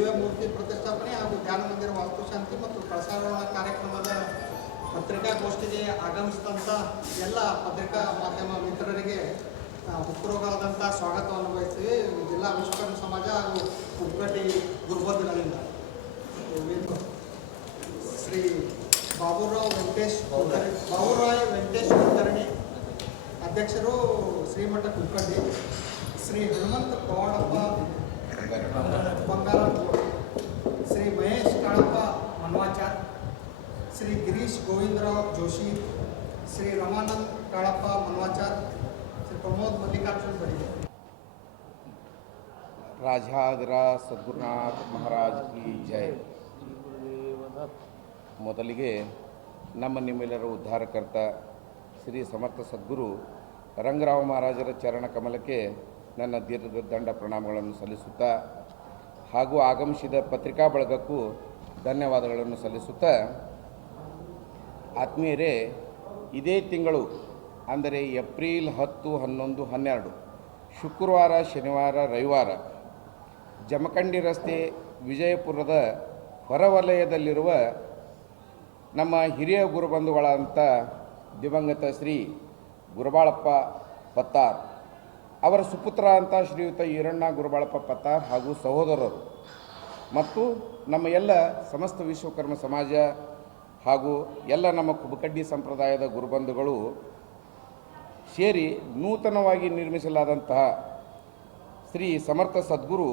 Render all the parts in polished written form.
ದಿವ್ಯಮೂರ್ತಿ ಪ್ರತಿಷ್ಠಾಪನೆ ಹಾಗೂ ಧ್ಯಾನ ಮಂದಿರ ವಾಸ್ತುಶಾಂತಿ ಮತ್ತು ಕಳಸಾರೋಹಣ ಕಾರ್ಯಕ್ರಮದ ಪತ್ರಿಕಾಗೋಷ್ಠಿಗೆ ಆಗಮಿಸಿದಂಥ ಎಲ್ಲ ಪತ್ರಿಕಾ ಮಾಧ್ಯಮ ಮಿತ್ರರಿಗೆ ಹುಕ್ಕುರೋಗಾದಂಥ ಸ್ವಾಗತವನ್ನು ಬಯಸ್ತೀವಿ. ಜಿಲ್ಲಾ ವಿಶ್ವಕರ್ಮ ಸಮಾಜ ಹಾಗೂ ಕುಕ್ಕಟ್ಟಿ ಗುರುಬಂಧುಗಳಿಂದ ಶ್ರೀ ಬಾಬುರಾವ್ ವೆಂಕಟೇಶ್ ಕುಲಕರ್ಣಿ ಅಧ್ಯಕ್ಷರು, ಶ್ರೀಮಠ ಕುಕ್ಕಟ್ಟಿ, ಶ್ರೀ ಹನುಮಂತ ಪವಾಡಪ್ಪ ಬಂಗಾರ, ಶ್ರೀ ಮಹೇಶ್ ಕಾಳಪ್ಪ ಮನ್ವಾಚಾರ್, ಶ್ರೀ ಗಿರೀಶ್ ಗೋವಿಂದರಾವ್ ಜೋಶಿ, ಶ್ರೀ ರಮಾನಂದ್ ಕಾಳಪ್ಪ ಮನ್ವಾಚಾರ್, ಶ್ರೀ ಪ್ರಮೋದ್ ಮಲ್ಲಿಕಾರ್ಜುನ್ ಬಡಿಗೆ. ರಾಜಾದಿರಾ ಸದ್ಗುರುನಾಥ್ ಮಹಾರಾಜ್ ಕಿ ಜೈ. ಮೊದಲಿಗೆ ನಿಮ್ಮೆಲ್ಲರ ಉದ್ಧಾರಕರ್ತ ಶ್ರೀ ಸಮರ್ಥ ಸದ್ಗುರು ರಂಗರಾವ್ ಮಹಾರಾಜರ ಚರಣ ಕಮಲಕ್ಕೆ ನನ್ನ ದೀರ್ಘದಂಡ ಪ್ರಣಾಮಗಳನ್ನು ಸಲ್ಲಿಸುತ್ತಾ ಹಾಗೂ ಆಗಮಿಸಿದ ಪತ್ರಿಕಾ ಬಳಗಕ್ಕೂ ಧನ್ಯವಾದಗಳನ್ನು ಸಲ್ಲಿಸುತ್ತಾ, ಆತ್ಮೀಯರೇ, ಇದೇ ತಿಂಗಳು ಅಂದರೆ ಏಪ್ರಿಲ್ 10, 11, 12 ಶುಕ್ರವಾರ, ಶನಿವಾರ, ರವಿವಾರ ಜಮಖಂಡಿ ರಸ್ತೆ ವಿಜಯಪುರದ ಹೊರವಲಯದಲ್ಲಿರುವ ನಮ್ಮ ಹಿರಿಯ ಗುರುಬಂಧುಗಳಂಥ ದಿವಂಗತ ಶ್ರೀ ಗುರುಬಾಳಪ್ಪ ಪತ್ತಾರ್ ಅವರ ಸುಪುತ್ರ ಅಂತ ಶ್ರೀಯುತ ಈರಣ್ಣ ಗುರುಬಾಳಪ್ಪ ಪತ್ತಾರ್ ಹಾಗೂ ಸಹೋದರರು ಮತ್ತು ನಮ್ಮ ಎಲ್ಲ ಸಮಸ್ತ ವಿಶ್ವಕರ್ಮ ಸಮಾಜ ಹಾಗೂ ಎಲ್ಲ ನಮ್ಮ ಕುಬಕಡ್ಡಿ ಸಂಪ್ರದಾಯದ ಗುರುಬಂಧುಗಳು ಸೇರಿ ನೂತನವಾಗಿ ನಿರ್ಮಿಸಲಾದಂತಹ ಶ್ರೀ ಸಮರ್ಥ ಸದ್ಗುರು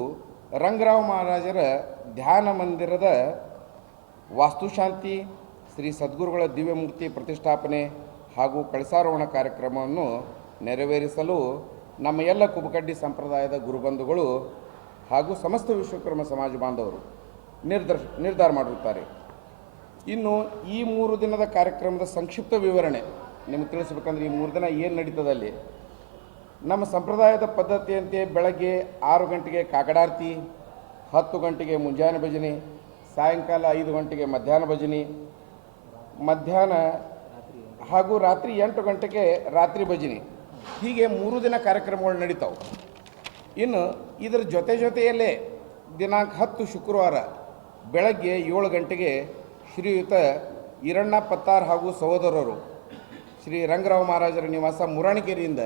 ರಂಗರಾವ್ ಮಹಾರಾಜರ ಧ್ಯಾನ ಮಂದಿರದ ವಾಸ್ತುಶಾಂತಿ, ಶ್ರೀ ಸದ್ಗುರುಗಳ ದಿವ್ಯಮೂರ್ತಿ ಪ್ರತಿಷ್ಠಾಪನೆ ಹಾಗೂ ಕಳಸಾರೋಹಣ ಕಾರ್ಯಕ್ರಮವನ್ನು ನೆರವೇರಿಸಲು ನಮ್ಮ ಎಲ್ಲ ಕುಬಕಡ್ಡಿ ಸಂಪ್ರದಾಯದ ಗುರುಬಂಧುಗಳು ಹಾಗೂ ಸಮಸ್ತ ವಿಶ್ವಕರ್ಮ ಸಮಾಜ ಬಾಂಧವರು ನಿರ್ಧಾರ ಮಾಡಿರುತ್ತಾರೆ. ಇನ್ನು ಈ 3 ದಿನದ ಕಾರ್ಯಕ್ರಮದ ಸಂಕ್ಷಿಪ್ತ ವಿವರಣೆ ನಿಮಗೆ ತಿಳಿಸಬೇಕಂದ್ರೆ, ಈ 3 ದಿನ ಏನು ನಡೀತದಲ್ಲಿ ನಮ್ಮ ಸಂಪ್ರದಾಯದ ಪದ್ಧತಿಯಂತೆ ಬೆಳಗ್ಗೆ 6 ಗಂಟೆಗೆ ಕಾಕಡಾರತಿ, 10 ಗಂಟೆಗೆ ಮುಂಜಾನೆ ಭಜನೆ, ಸಾಯಂಕಾಲ 5 ಗಂಟೆಗೆ ಮಧ್ಯಾಹ್ನ ಭಜನೆ, ಮಧ್ಯಾಹ್ನ ಹಾಗೂ ರಾತ್ರಿ 8 ಗಂಟೆಗೆ ರಾತ್ರಿ ಭಜನೆ. ಹೀಗೆ 3 ದಿನ ಕಾರ್ಯಕ್ರಮಗಳು ನಡೀತಾವೆ. ಇನ್ನು ಇದರ ಜೊತೆಯಲ್ಲೇ ದಿನಾಂಕ 10 ಶುಕ್ರವಾರ ಬೆಳಗ್ಗೆ 7 ಗಂಟೆಗೆ ಶ್ರೀಯುತ ಈರಣ್ಣ ಪತ್ತಾರ್ ಹಾಗೂ ಸಹೋದರರು ಶ್ರೀ ರಂಗರಾವ್ ಮಹಾರಾಜರ ನಿವಾಸ ಮುರಾಣಿಕೆರೆಯಿಂದ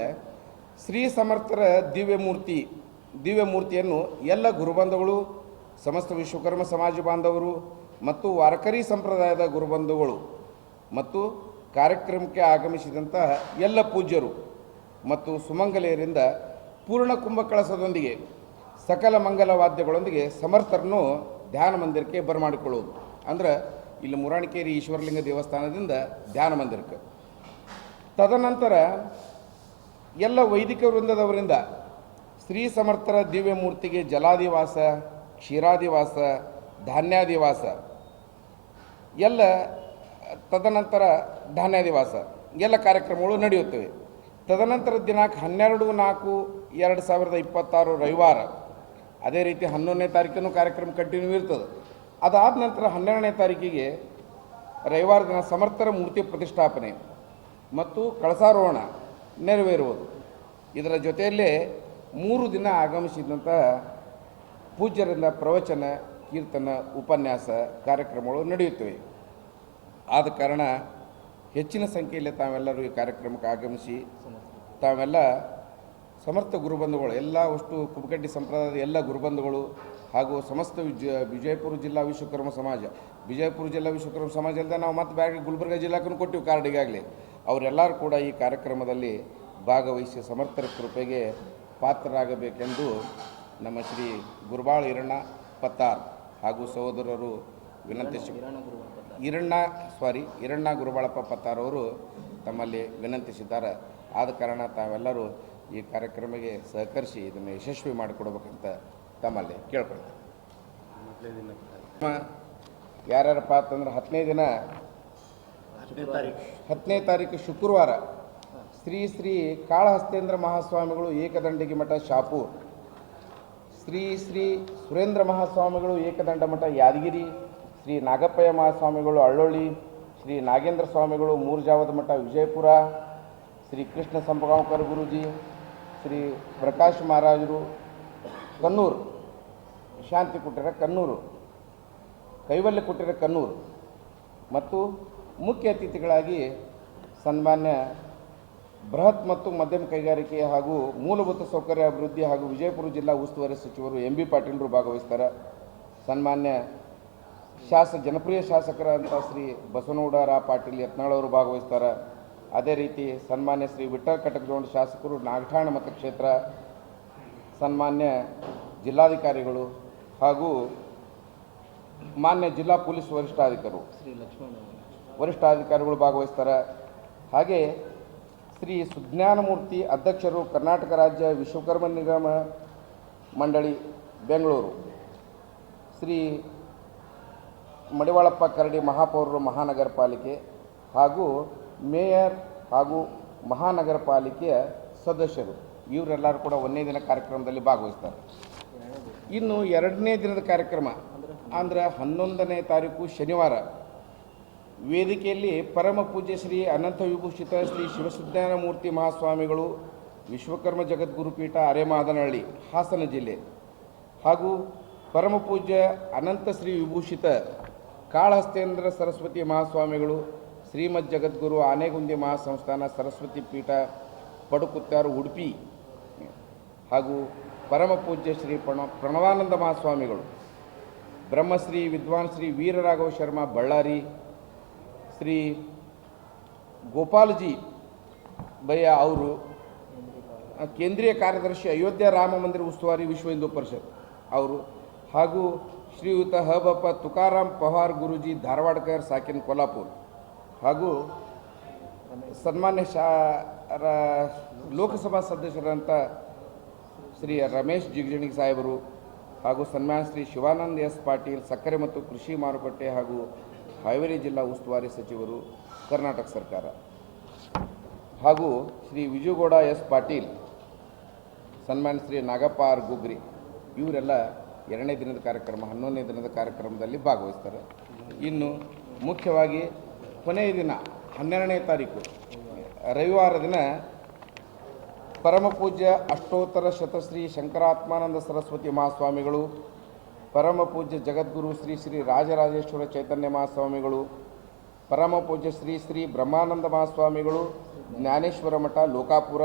ಶ್ರೀ ಸಮರ್ಥರ ದಿವ್ಯಮೂರ್ತಿಯನ್ನು ಎಲ್ಲ ಗುರುಬಂಧುಗಳು, ಸಮಸ್ತ ವಿಶ್ವಕರ್ಮ ಸಮಾಜ ಬಾಂಧವರು ಮತ್ತು ವಾರಕರಿ ಸಂಪ್ರದಾಯದ ಗುರುಬಂಧುಗಳು ಮತ್ತು ಕಾರ್ಯಕ್ರಮಕ್ಕೆ ಆಗಮಿಸಿದಂತಹ ಎಲ್ಲ ಪೂಜ್ಯರು ಮತ್ತು ಸುಮಂಗಲೆಯರಿಂದ ಪೂರ್ಣ ಕುಂಭಕಳಸದೊಂದಿಗೆ ಸಕಲ ಮಂಗಲ ವಾದ್ಯಗಳೊಂದಿಗೆ ಸಮರ್ಥರನ್ನು ಧ್ಯಾನ ಮಂದಿರಕ್ಕೆ ಬರಮಾಡಿಕೊಳ್ಳುವುದು. ಅಂದ್ರೆ ಇಲ್ಲಿ ಮುರಾಣಿಕೇರಿ ಈಶ್ವರಲಿಂಗ ದೇವಸ್ಥಾನದಿಂದ ಧ್ಯಾನ ಮಂದಿರಕ್ಕೆ. ತದನಂತರ ಎಲ್ಲ ವೈದಿಕ ವೃಂದದವರಿಂದ ಶ್ರೀ ಸಮರ್ಥರ ದಿವ್ಯಮೂರ್ತಿಗೆ ಜಲಾದಿವಾಸ, ಕ್ಷೀರಾದಿವಾಸ, ಧಾನ್ಯಾದಿವಾಸ ಎಲ್ಲ, ತದನಂತರ ಧಾನ್ಯಾದಿವಾಸ ಎಲ್ಲ ಕಾರ್ಯಕ್ರಮಗಳು ನಡೆಯುತ್ತವೆ. ತದನಂತರ ದಿನಾಂಕ 12/4/2026 ರವಿವಾರ, ಅದೇ ರೀತಿ 11ನೇ ತಾರೀಕನ್ನು ಕಾರ್ಯಕ್ರಮ ಕಂಟಿನ್ಯೂ ಇರ್ತದೆ. ಅದಾದ ನಂತರ 12ನೇ ತಾರೀಕಿಗೆ ರವಿವಾರ ದಿನ ಸಮರ್ಥರ ಮೂರ್ತಿ ಪ್ರತಿಷ್ಠಾಪನೆ ಮತ್ತು ಕಳಸಾರೋಹಣ ನೆರವೇರುವುದು. ಇದರ ಜೊತೆಯಲ್ಲೇ 3 ದಿನ ಆಗಮಿಸಿದಂತಹ ಪೂಜ್ಯರಿಂದ ಪ್ರವಚನ, ಕೀರ್ತನ, ಉಪನ್ಯಾಸ ಕಾರ್ಯಕ್ರಮಗಳು ನಡೆಯುತ್ತವೆ. ಆದ ಕಾರಣ ಹೆಚ್ಚಿನ ಸಂಖ್ಯೆಯಲ್ಲಿ ತಾವೆಲ್ಲರೂ ಈ ಕಾರ್ಯಕ್ರಮಕ್ಕೆ ಆಗಮಿಸಿ ತಾವೆಲ್ಲ ಸಮರ್ಥ ಗುರುಬಂಧುಗಳು, ಎಲ್ಲ ಅಷ್ಟು ಕುಬಕಡ್ಡಿ ಸಂಪ್ರದಾಯದ ಎಲ್ಲ ಗುರುಬಂಧುಗಳು ಹಾಗೂ ಸಮಸ್ತ ವಿಜಯಪುರ ಜಿಲ್ಲಾ ವಿಶ್ವಕರ್ಮ ಸಮಾಜ ಅಲ್ಲದೆ ನಾವು ಮತ್ತೆ ಬೇರೆ ಗುಲ್ಬರ್ಗ ಜಿಲ್ಲಾಕ್ಕೂ ಕೊಟ್ಟಿವಿ ಕಾರ್ಡಿಗಾಗಲಿ, ಅವರೆಲ್ಲರೂ ಕೂಡ ಈ ಕಾರ್ಯಕ್ರಮದಲ್ಲಿ ಭಾಗವಹಿಸಿ ಸಮರ್ಥರ ಕೃಪೆಗೆ ಪಾತ್ರರಾಗಬೇಕೆಂದು ನಮ್ಮ ಶ್ರೀ ಗುರುಬಾಳ್ ಈರಣ್ಣ ಪತ್ತಾರ್ ಹಾಗೂ ಸಹೋದರರು ಈರಣ್ಣ ಗುರುಬಾಳಪ್ಪ ಪತ್ತಾರ್ ಅವರು ತಮ್ಮಲ್ಲಿ ವಿನಂತಿಸಿದ್ದಾರೆ. ಆದ ಕಾರಣ ತಾವೆಲ್ಲರೂ ಈ ಕಾರ್ಯಕ್ರಮಕ್ಕೆ ಸಹಕರಿಸಿ ಇದನ್ನು ಯಶಸ್ವಿ ಮಾಡಿಕೊಡ್ಬೇಕಂತ ತಮ್ಮಲ್ಲಿ ಕೇಳ್ಕೊಳ್ತಾರೆ. ಯಾರ್ಯಾರಪ್ಪ ಅಂತಂದ್ರೆ 10ನೇ ತಾರೀಕು ಶುಕ್ರವಾರ ಶ್ರೀ ಕಾಳಹಸ್ತೇಂದ್ರ ಮಹಾಸ್ವಾಮಿಗಳು ಏಕದಂಡಿಗೆ ಮಠ ಶಾಪೂರ್, ಶ್ರೀ ಸುರೇಂದ್ರ ಮಹಾಸ್ವಾಮಿಗಳು ಏಕದಂಡ ಮಠ ಯಾದಗಿರಿ, ಶ್ರೀ ನಾಗಪ್ಪಯ್ಯ ಮಹಾಸ್ವಾಮಿಗಳು ಅಳ್ಳೊಳ್ಳಿ, ಶ್ರೀ ನಾಗೇಂದ್ರ ಸ್ವಾಮಿಗಳು ಮೂರ್ಜಾವದ ಮಠ ವಿಜಯಪುರ, ಶ್ರೀ ಕೃಷ್ಣ ಸಂಪಗಾಂವ್ಕರ್ ಗುರೂಜಿ, ಶ್ರೀ ಪ್ರಕಾಶ್ ಮಹಾರಾಜರು ಕನ್ನೂರು, ಶಾಂತಿ ಕುಟೀರ ಕನ್ನೂರು, ಕೈವಲ್ಯ ಕುಟೀರ ಕನ್ನೂರು ಮತ್ತು ಮುಖ್ಯ ಅತಿಥಿಗಳಾಗಿ ಸನ್ಮಾನ್ಯ ಬೃಹತ್ ಮತ್ತು ಮಧ್ಯಮ ಕೈಗಾರಿಕೆ ಹಾಗೂ ಮೂಲಭೂತ ಸೌಕರ್ಯ ಅಭಿವೃದ್ಧಿ ಹಾಗೂ ವಿಜಯಪುರ ಜಿಲ್ಲಾ ಉಸ್ತುವಾರಿ ಸಚಿವರು MB ಪಾಟೀಲರು ಭಾಗವಹಿಸ್ತಾರೆ. ಸನ್ಮಾನ್ಯ ಜನಪ್ರಿಯ ಶಾಸಕರಂಥ ಶ್ರೀ ಬಸವನಗೌಡ ಪಾಟೀಲ್ ಯತ್ನಾಳ್ ಅವರು ಭಾಗವಹಿಸ್ತಾರೆ. ಅದೇ ರೀತಿ ಸನ್ಮಾನ್ಯ ಶ್ರೀ ವಿಠ್ಠಲ್ ಕಟಕಜೋಳ ಶಾಸಕರು ನಾಗಠಾಣ ಮತಕ್ಷೇತ್ರ, ಸನ್ಮಾನ್ಯ ಜಿಲ್ಲಾಧಿಕಾರಿಗಳು ಹಾಗೂ ಮಾನ್ಯ ಜಿಲ್ಲಾ ಪೊಲೀಸ್ ವರಿಷ್ಠಾಧಿಕಾರಿಗಳು ಭಾಗವಹಿಸ್ತಾರೆ. ಹಾಗೆ ಶ್ರೀ ಸುಜ್ಞಾನಮೂರ್ತಿ ಅಧ್ಯಕ್ಷರು, ಕರ್ನಾಟಕ ರಾಜ್ಯ ವಿಶ್ವಕರ್ಮ ನಿಗಮ ಮಂಡಳಿ ಬೆಂಗಳೂರು, ಶ್ರೀ ಮಡಿವಾಳಪ್ಪ ಕರಡಿ ಮಹಾಪೌರರು ಮಹಾನಗರ ಪಾಲಿಕೆ ಹಾಗೂ ಮೇಯರ್ ಹಾಗೂ ಮಹಾನಗರ ಪಾಲಿಕೆಯ ಸದಸ್ಯರು ಇವರೆಲ್ಲರೂ ಕೂಡ 1ನೇ ದಿನ ಕಾರ್ಯಕ್ರಮದಲ್ಲಿ ಭಾಗವಹಿಸ್ತಾರೆ. ಇನ್ನು 2ನೇ ದಿನದ ಕಾರ್ಯಕ್ರಮ ಅಂದರೆ 11ನೇ ತಾರೀಕು ಶನಿವಾರ ವೇದಿಕೆಯಲ್ಲಿ ಪರಮ ಪೂಜ್ಯ ಶ್ರೀ ಅನಂತ ವಿಭೂಷಿತ ಶ್ರೀ ಶಿವಸುಜ್ಞಾನಮೂರ್ತಿ ಮಹಾಸ್ವಾಮಿಗಳು, ವಿಶ್ವಕರ್ಮ ಜಗದ್ಗುರುಪೀಠ ಅರೆಮಾದನಹಳ್ಳಿ ಹಾಸನ ಜಿಲ್ಲೆ ಹಾಗೂ ಪರಮ ಪೂಜ್ಯ ಅನಂತ ಶ್ರೀ ವಿಭೂಷಿತ ಕಾಳಹಸ್ತೇಂದ್ರ ಸರಸ್ವತಿ ಮಹಾಸ್ವಾಮಿಗಳು, ಶ್ರೀಮದ್ ಜಗದ್ಗುರು ಆನೆಗುಂದಿ ಮಹಾಸಂಸ್ಥಾನ ಸರಸ್ವತಿ ಪೀಠ ಪಡುಕುತ್ತಾರು ಉಡುಪಿ ಹಾಗೂ ಪರಮ ಪೂಜ್ಯ ಶ್ರೀ ಪ್ರಣವಾನಂದ ಮಹಾಸ್ವಾಮಿಗಳು, ಬ್ರಹ್ಮಶ್ರೀ ವಿದ್ವಾನ್ ಶ್ರೀ ವೀರರಾಘವ ಶರ್ಮಾ ಬಳ್ಳಾರಿ, ಶ್ರೀ ಗೋಪಾಲಜಿ ಬಯ್ಯ ಅವರು ಕೇಂದ್ರೀಯ ಕಾರ್ಯದರ್ಶಿ ಅಯೋಧ್ಯ ರಾಮ ಮಂದಿರ ಉಸ್ತುವಾರಿ ವಿಶ್ವ ಹಿಂದೂ ಪರಿಷತ್ ಅವರು ಹಾಗೂ ಶ್ರೀಯುತ ಹಬಪ್ಪ ತುಕಾರಾಮ್ ಪವಾರ್ ಗುರೂಜಿ ಧಾರವಾಡಕರ್ ಸಾಕಿನ್ ಕೊಲ್ಲಾಪುರ್ ಹಾಗೂ ಸನ್ಮಾನ್ಯ ಲೋಕಸಭಾ ಸದಸ್ಯರಂಥ ಶ್ರೀ ರಮೇಶ್ ಜಿಗಜಿಣಗಿ ಸಾಹೇಬರು ಹಾಗೂ ಸನ್ಮಾನ್ಯ ಶ್ರೀ ಶಿವಾನಂದ್ ಎಸ್ ಪಾಟೀಲ್ ಸಕ್ಕರೆ ಮತ್ತು ಕೃಷಿ ಮಾರುಕಟ್ಟೆ ಹಾಗೂ ಹಾವೇರಿ ಜಿಲ್ಲಾ ಉಸ್ತುವಾರಿ ಸಚಿವರು ಕರ್ನಾಟಕ ಸರ್ಕಾರ ಹಾಗೂ ಶ್ರೀ ವಿಜಯಗೌಡ ಎಸ್ ಪಾಟೀಲ್, ಸನ್ಮಾನ್ಯ ಶ್ರೀ ನಾಗಪ್ಪ ಆರ್ ಗುಗ್ರಿ ಇವರೆಲ್ಲ 2ನೇ ದಿನದ ಕಾರ್ಯಕ್ರಮ 11ನೇ ದಿನದ ಕಾರ್ಯಕ್ರಮದಲ್ಲಿ ಭಾಗವಹಿಸ್ತಾರೆ. ಇನ್ನು ಮುಖ್ಯವಾಗಿ ಕೊನೆಯ ದಿನ 12ನೇ ತಾರೀಕು ರವಿವಾರ ದಿನ ಪರಮ ಪೂಜ್ಯ ಅಷ್ಟೋತ್ತರ ಶತಶ್ರೀ ಶಂಕರಾತ್ಮಾನಂದ ಸರಸ್ವತಿ ಮಹಾಸ್ವಾಮಿಗಳು, ಪರಮ ಪೂಜ್ಯ ಜಗದ್ಗುರು ಶ್ರೀ ಶ್ರೀ ರಾಜರಾಜೇಶ್ವರ ಚೈತನ್ಯ ಮಹಾಸ್ವಾಮಿಗಳು, ಪರಮ ಪೂಜ್ಯ ಶ್ರೀ ಶ್ರೀ ಬ್ರಹ್ಮಾನಂದ ಮಹಾಸ್ವಾಮಿಗಳು ಜ್ಞಾನೇಶ್ವರ ಮಠ ಲೋಕಾಪುರ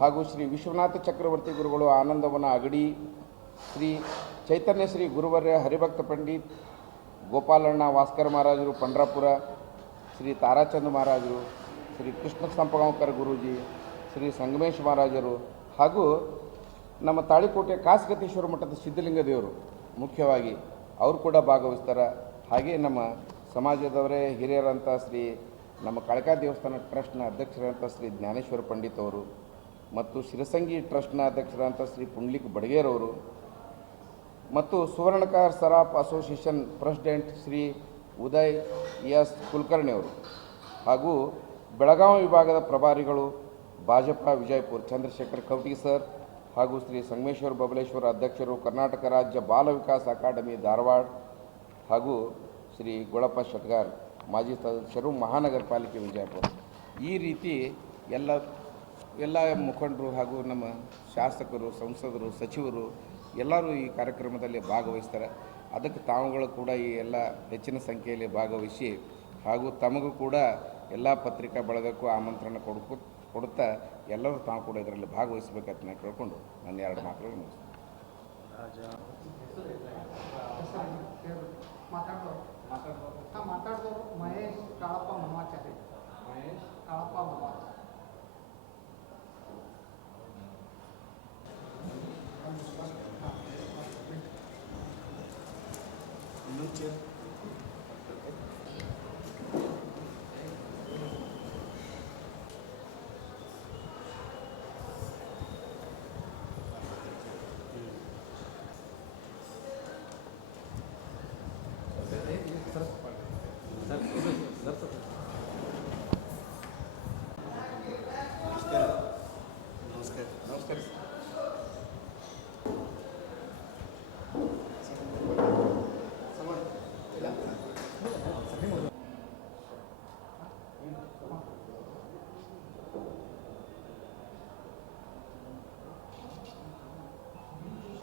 ಹಾಗೂ ಶ್ರೀ ವಿಶ್ವನಾಥ ಚಕ್ರವರ್ತಿ ಗುರುಗಳು ಆನಂದವನ ಅಗಡಿ, ಶ್ರೀ ಚೈತನ್ಯ ಶ್ರೀ ಗುರುವರ್ಯ ಹರಿಭಕ್ತ ಪಂಡಿತ್ ಗೋಪಾಲಣ್ಣ ವಾಸ್ಕರ್ ಮಹಾರಾಜರು ಪಂಡ್ರಾಪುರ, ಶ್ರೀ ತಾರಾಚಂದ್ರ ಮಹಾರಾಜರು, ಶ್ರೀ ಕೃಷ್ಣ ಸಂಪಗಾಂವ್ಕರ್ ಗುರೂಜಿ, ಶ್ರೀ ಸಂಗಮೇಶ್ ಮಹಾರಾಜರು ಹಾಗೂ ನಮ್ಮ ತಾಳಿಕೋಟೆ ಕಾಸಗತೇಶ್ವರ ಮಠದ ಸಿದ್ಧಲಿಂಗ ದೇವರು ಮುಖ್ಯವಾಗಿ ಅವರು ಕೂಡ ಭಾಗವಹಿಸ್ತಾರೆ. ಹಾಗೆ ನಮ್ಮ ಸಮಾಜದವರೇ ಹಿರಿಯರಂಥ ಶ್ರೀ ನಮ್ಮ ಕಾಳಿಕಾ ದೇವಸ್ಥಾನ ಟ್ರಸ್ಟ್ನ ಅಧ್ಯಕ್ಷರಂಥ ಶ್ರೀ ಜ್ಞಾನೇಶ್ವರ ಪಂಡಿತ್ ಅವರು ಮತ್ತು ಶಿರಸಂಗಿ ಟ್ರಸ್ಟ್ನ ಅಧ್ಯಕ್ಷರಂಥ ಶ್ರೀ ಪುಂಡ್ಲಿಕ್ ಬಡಗೇರವರು ಮತ್ತು Suvarnakar Saraf association president Shri Uday S Kulkarni ಅವರು ಹಾಗೂ ಬೆಳಗಾವಿ ವಿಭಾಗದ ಪ್ರಭಾರಿಗಳು ಭಾಜಪ ವಿಜಯಪುರ ಚಂದ್ರಶೇಖರ್ ಕವಟಿ ಸರ್ ಹಾಗೂ ಶ್ರೀ ಸಂಗಮೇಶ್ವರ ಬಬಲೇಶ್ವರ ಅಧ್ಯಕ್ಷರು ಕರ್ನಾಟಕ ರಾಜ್ಯ ಬಾಲ ವಿಕಾಸ್ ಅಕಾಡೆಮಿ ಧಾರವಾಡ ಹಾಗೂ ಶ್ರೀ ಗೋಳಪ್ಪ ಶೆಟ್ಗಾರ್ ಮಾಜಿ ಸದಸ್ಯರು ಮಹಾನಗರ ಪಾಲಿಕೆ ವಿಜಯಪುರ. ಈ ರೀತಿ ಎಲ್ಲ ಮುಖಂಡರು ಹಾಗೂ ನಮ್ಮ ಶಾಸಕರು, ಸಂಸದರು, ಸಚಿವರು ಎಲ್ಲರೂ ಈ ಕಾರ್ಯಕ್ರಮದಲ್ಲಿ ಭಾಗವಹಿಸ್ತಾರೆ. ಅದಕ್ಕೆ ತಾವುಗಳು ಕೂಡ ಈ ಎಲ್ಲ ಹೆಚ್ಚಿನ ಸಂಖ್ಯೆಯಲ್ಲಿ ಭಾಗವಹಿಸಿ ಹಾಗೂ ತಮಗೂ ಕೂಡ ಎಲ್ಲ ಪತ್ರಿಕಾ ಬಳಗಕ್ಕೂ ಆಮಂತ್ರಣ ಕೊಡುತ್ತಾ ಎಲ್ಲರೂ ತಾವು ಕೂಡ ಇದರಲ್ಲಿ ಭಾಗವಹಿಸಬೇಕಂತ ನಾನು ಕೇಳಿಕೊಂಡು ನನ್ನ 2 ಮಾತುಗಳು ಮಾತಾಡಿದವರು ಮಹೇಶ್ ಕಾಳಪ್ಪ ಮನ್ವಾಚಾರ್ಯ. ಕಾಳಪ್ಪ ಮನ್ವಾಚಾರ್ಯ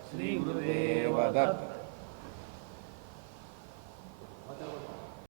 ಶ್ರೀ ಗುರುದೇವ ದತ್ತ.